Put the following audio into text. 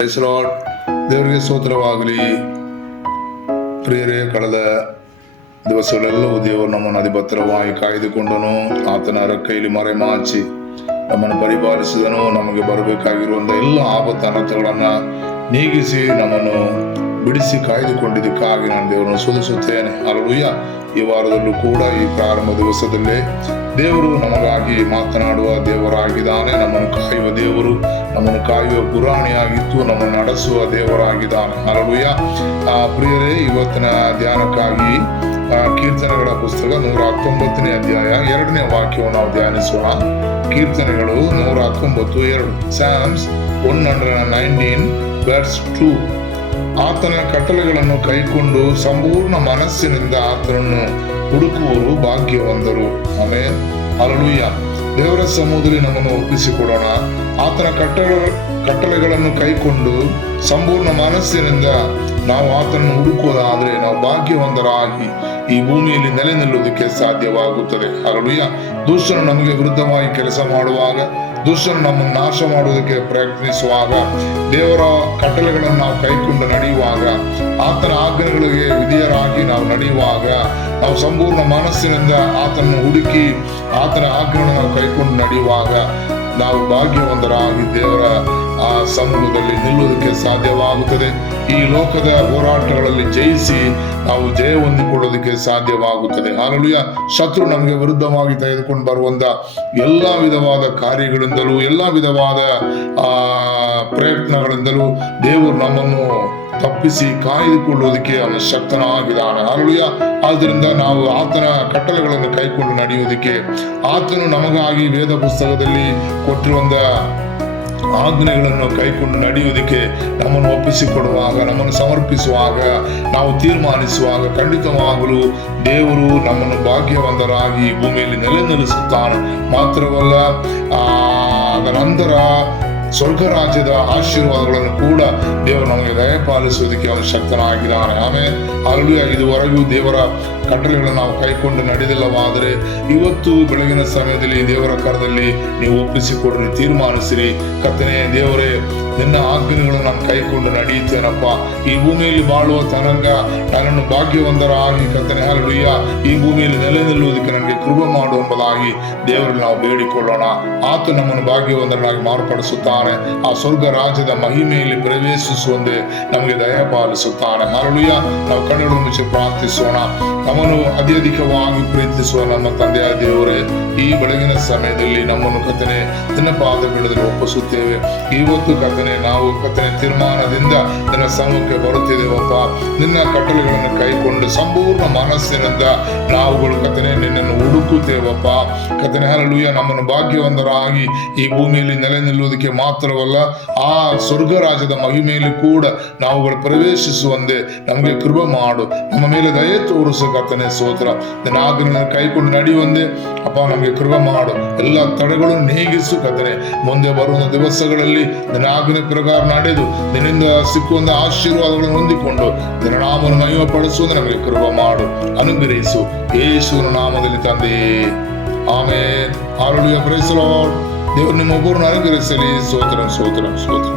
ದೇವರಿಗೆ ಸ್ತೋತ್ರವಾಗಲಿ. ಪ್ರಿಯರೇ, ಕಳೆದ ದಿವಸಗಳೆಲ್ಲವೂ ದೇವರು ನಮ್ಮನ್ನು ಅಧಿಭದ್ರವಾಗಿ ಕಾಯ್ದುಕೊಂಡನು. ಆತನ ರೆಕ್ಕೆಯಲ್ಲಿ ಮರೆಮಾಚಿ ನಮ್ಮನ್ನು ಪರಿಪಾಲಿಸಿದನು. ನಮಗೆ ಬರಬೇಕಾಗಿರುವಂಥ ಎಲ್ಲ ಆಪತ್ತು ಅನರ್ಥಗಳನ್ನು ನೀಗಿಸಿ ನಮ್ಮನ್ನು ಬಿಡಿಸಿ ಕಾಯ್ದುಕೊಂಡಿದ್ದಕ್ಕಾಗಿ ನಾನು ದೇವರನ್ನು ಸ್ತುತಿಸುತ್ತೇನೆ. ಹಲ್ಲೆಲೂಯಾ. ಈ ವಾರದಲ್ಲೂ ಕೂಡ ಈ ಪ್ರಾರಂಭ ದಿವಸದಲ್ಲೇ ದೇವರು ನಮಗಾಗಿ ಮಾತನಾಡುವ ದೇವರಾಗಿದ್ದಾನೆ. ನಮ್ಮನ್ನು ಕಾಯುವ ದೇವರು, ನಮ್ಮನ್ನು ಕಾಯುವ ಪುರಾಣಿಯಾಗಿದ್ದು ನಮ್ಮನ್ನು ನಡೆಸುವ ದೇವರಾಗಿದ್ದಾನೆ. ಹಲ್ಲೆಲೂಯಾ. ಪ್ರಿಯರೇ, ಇವತ್ತಿನ ಧ್ಯಾನಕ್ಕಾಗಿ ಕೀರ್ತನೆಗಳ ಪುಸ್ತಕ 119ನೇ ಅಧ್ಯಾಯ 2ನೇ ವಾಕ್ಯವನ್ನು ನಾವು ಧ್ಯಾನಿಸೋಣ. ಕೀರ್ತನೆಗಳು 119:2. Psalms 119 verse 2. ಆತನ ಕಟ್ಟಳೆಗಳನ್ನು ಕೈಕೊಂಡು ಸಂಪೂರ್ಣ ಮನಸ್ಸಿನಿಂದ ಆತನನ್ನು ಹುಡುಕುವವರು ಭಾಗ್ಯವಂತರು. ಆಮೆನ್. ಹಲ್ಲೆಲೂಯಾ. ದೇವರ ಸಮ್ಮುಖದಲ್ಲಿ ನಮ್ಮನ್ನು ಒಪ್ಪಿಸಿಕೊಡೋಣ. ಆತನ ಕಟ್ಟಳೆಗಳನ್ನು ಕೈಕೊಂಡು ಸಂಪೂರ್ಣ ಮನಸ್ಸಿನಿಂದ ನಾವು ಆತನನ್ನು ಹುಡುಕುವುದಾದ್ರೆ ನಾವು ಭಾಗ್ಯವಂತರಾಗಿ ಈ ಭೂಮಿಯಲ್ಲಿ ನೆಲೆ ನಿಲ್ಲುವುದಕ್ಕೆ ಸಾಧ್ಯವಾಗುತ್ತದೆ. ಹಲ್ಲೆಲೂಯಾ. ದುಷ್ಟನು ನಮಗೆ ವಿರುದ್ಧವಾಗಿ ಕೆಲಸ ಮಾಡುವಾಗ, ದುಷ್ಟನು ನಮ್ಮನ್ನು ನಾಶ ಮಾಡುವುದಕ್ಕೆ ಪ್ರಯತ್ನಿಸುವಾಗ, ದೇವರ ಕಟ್ಟಳೆಗಳನ್ನು ನಾವು ಕೈಕೊಂಡು ನಡೆಯುವಾಗ, ಆತನ ಆಜ್ಞೆಗಳಿಗೆ ವಿಧೇಯರಾಗಿ ನಾವು ನಡೆಯುವಾಗ, ನಾವು ಸಂಪೂರ್ಣ ಮನಸ್ಸಿನಿಂದ ಆತನನ್ನು ಹುಡುಕಿ ಆತನ ಆಜ್ಞೆಗಳನ್ನು ನಾವು ಕೈಕೊಂಡು ನಡೆಯುವಾಗ ನಾವು ಭಾಗ್ಯವಂತರಾಗಿ ದೇವರ ಆ ಸಮ್ಮುಖದಲ್ಲಿ ನಿಲ್ಲುವುದಕ್ಕೆ ಸಾಧ್ಯವಾಗುತ್ತದೆ. ಈ ಲೋಕದ ಹೋರಾಟಗಳಲ್ಲಿ ಜಯಿಸಿ ನಾವು ಜಯ ಹೊಂದಿಕೊಳ್ಳೋದಕ್ಕೆ ಸಾಧ್ಯವಾಗುತ್ತದೆ. ಹಲ್ಲೆಲೂಯಾ. ಶತ್ರು ನಮಗೆ ವಿರುದ್ಧವಾಗಿ ತೆಗೆದುಕೊಂಡು ಬರುವಂತ ಎಲ್ಲಾ ವಿಧವಾದ ಕಾರ್ಯಗಳಿಂದಲೂ ಎಲ್ಲಾ ವಿಧವಾದ ಪ್ರಯತ್ನಗಳಿಂದಲೂ ದೇವರು ನಮ್ಮನ್ನು ತಪ್ಪಿಸಿ ಕಾಯ್ದುಕೊಳ್ಳುವುದಕ್ಕೆ ಅವನು ಶಕ್ತನಾಗಿದ್ದಾನೆ. ಹಲ್ಲೆಲೂಯಾ. ಆದ್ದರಿಂದ ನಾವು ಆತನ ಕಟ್ಟಳೆಗಳನ್ನು ಕೈಕೊಂಡು ನಡೆಯುವುದಕ್ಕೆ, ಆತನು ನಮಗಾಗಿ ವೇದ ಪುಸ್ತಕದಲ್ಲಿ ಕೊಟ್ಟಿರುವಂತ ಆಜ್ಞೆಗಳನ್ನು ಕೈಕೊಂಡು ನಡೆಯುವುದಕ್ಕೆ ನಮ್ಮನ್ನು ಒಪ್ಪಿಸಿಕೊಡುವಾಗ, ನಮ್ಮನ್ನು ಸಮರ್ಪಿಸುವಾಗ, ನಾವು ತೀರ್ಮಾನಿಸುವಾಗ ಖಂಡಿತವಾಗಲೂ ದೇವರು ನಮ್ಮನ್ನು ಭಾಗ್ಯವಂತರಾಗಿ ಭೂಮಿಯಲ್ಲಿ ನೆಲೆ ನಿಲ್ಲಿಸುತ್ತಾನೆ. ಮಾತ್ರವಲ್ಲ, ಅದರ ನಂತರ ಸ್ವರ್ಗ ರಾಜ್ಯದ ಆಶೀರ್ವಾದಗಳನ್ನು ಕೂಡ ದೇವರು ನಮಗೆ ದಯಪಾಲಿಸುವುದಕ್ಕೆ ಅವನು ಶಕ್ತನಾಗಿದ್ದಾನೆ. ಆಮೇಲೆ ಹಲ್ಲೆಲೂಯಾ. ಇದುವರೆಗೂ ದೇವರ ಕಟ್ಟಳೆಗಳನ್ನು ನಾವು ಕೈಕೊಂಡು ನಡೆದಿಲ್ಲವಾದರೆ ಇವತ್ತು ಬೆಳಗಿನ ಸಮಯದಲ್ಲಿ ದೇವರ ಕರದಲ್ಲಿ ನೀವು ಒಪ್ಪಿಸಿಕೊಡ್ರಿ, ತೀರ್ಮಾನಿಸಿರಿ. ಕರ್ತನೇ, ದೇವರೇ, ನಿನ್ನ ಆಜ್ಞೆಗಳನ್ನು ನಾನು ಕೈಕೊಂಡು ನಡೆಯುತ್ತೇನಪ್ಪ. ಈ ಭೂಮಿಯಲ್ಲಿ ಬಾಳುವ ತನಕ ನನ್ನನ್ನು ಭಾಗ್ಯವಂತರಾಗಿ ಕರ್ತನೇ, ಹಲ್ಲೆಲೂಯಾ, ಈ ಭೂಮಿಯಲ್ಲಿ ನೆಲೆ ನಿಲ್ಲುವುದಕ್ಕೆ ನನಗೆ ಕೃಪೆ ಮಾಡು ಎಂಬುದಾಗಿ ದೇವರಲ್ಲಿ ನಾವು ಬೇಡಿಕೊಳ್ಳೋಣ. ಆತ ನಮ್ಮನ್ನು ಭಾಗ್ಯವಂತರಾಗಿ ಮಾರ್ಪಡಿಸುತ್ತಾನೆ. ಆ ಸ್ವರ್ಗ ರಾಜ್ಯದ ಮಹಿಮೆಯಲ್ಲಿ ಪ್ರವೇಶಿಸುವಂತೆ ನಮಗೆ ದಯಪಾಲಿಸುತ್ತಾನೆ. ಹಲ್ಲೆಲೂಯಾ. ನಾವು ಕಣ್ಣುಗಳನ್ನು ಮುಚ್ಚಿ ಪ್ರಾರ್ಥಿಸೋಣ. ನಮ್ಮನ್ನು ಅತ್ಯಧಿಕವಾಗಿ ಪ್ರೀತಿಸುವ ನಮ್ಮ ತಂದೆಯ ದೇವರೇ, ಈ ಬೆಳಗಿನ ಸಮಯದಲ್ಲಿ ನಮ್ಮನ್ನು ಕರ್ತನೇ ನಿನ್ನ ಪಾದಪೀಠದಲ್ಲಿ ಒಪ್ಪಿಸುತ್ತೇವೆ. ಇವತ್ತು ಕರ್ತನೇ, ನಾವು ಕರ್ತನೇ ತೀರ್ಮಾನದಿಂದ ನಿನ್ನ ಸಮ್ಮುಖಕ್ಕೆ ಬರುತ್ತಿದ್ದೇವಪ್ಪ. ನಿನ್ನ ಕಟ್ಟಳೆಗಳನ್ನು ಕೈಕೊಂಡು ಸಂಪೂರ್ಣ ಮನಸ್ಸಿನಿಂದ ನಾವುಗಳು ಕರ್ತನೇ ನಿನ್ನನ್ನು ಹುಡುಕುತ್ತೇವಪ್ಪ. ಕರ್ತನೇ, ಹಲ್ಲೆಲೂಯಾ, ನಮ್ಮನ್ನು ಭಾಗ್ಯವಂತರಾಗಿ ಈ ಭೂಮಿಯಲ್ಲಿ ನೆಲೆ ನಿಲ್ಲುವುದಕ್ಕೆ ಮಾತ್ರವಲ್ಲ, ಆ ಸ್ವರ್ಗ ರಾಜ್ಯದ ಮಹಿಮೆಯಲ್ಲಿ ಕೂಡ ನಾವುಗಳು ಪ್ರವೇಶಿಸುವಂತೆ ನಮಗೆ ಕೃಪೆ ಮಾಡು. ನಮ್ಮ ಮೇಲೆ ದಯೆ ತೋರಿಸು ಕರ್ತನೇ. ಸ್ತೋತ್ರ. ನಿನ್ನ ಆಜ್ಞೆಗಳನ್ನು ಕೈಕೊಂಡು ನಡೆಯುವಂತೆ ಅಪ್ಪ ನಮಗೆ ಕೃಪೆ ಮಾಡು. ಎಲ್ಲ ತಡೆಗಳನ್ನು ನೀಗಿಸು ಕರ್ತನೇ. ಮುಂದೆ ಬರುವ ದಿವಸಗಳಲ್ಲಿ ನಿನ್ನ ಆಜ್ಞೆ ಪ್ರಕಾರ ನಡೆದು ನಿನ್ನಿಂದ ಸಿಕ್ಕುವಂತ ಆಶೀರ್ವಾದಗಳನ್ನು ಹೊಂದಿಕೊಂಡು ನಿನ್ನ ನಾಮವನ್ನು ಮಹಿಮೆಪಡಿಸುವಂತೆ ನಮಗೆ ಕೃಪೆ ಮಾಡು, ಅನುಗ್ರಹಿಸು. ಯೇಸುವಿನ ನಾಮದಲ್ಲಿ ತಂದೆಯೇ, amen. Hallelujah. Praise the Lord. ದೇವರು ನಿಮ್ಮೊಬ್ಬರನ್ನು ಅನುಗ್ರಹಿಸಲಿ. ಸ್ತೋತ್ರ, ಸ್ತೋತ್ರ, ಸ್ತೋತ್ರ.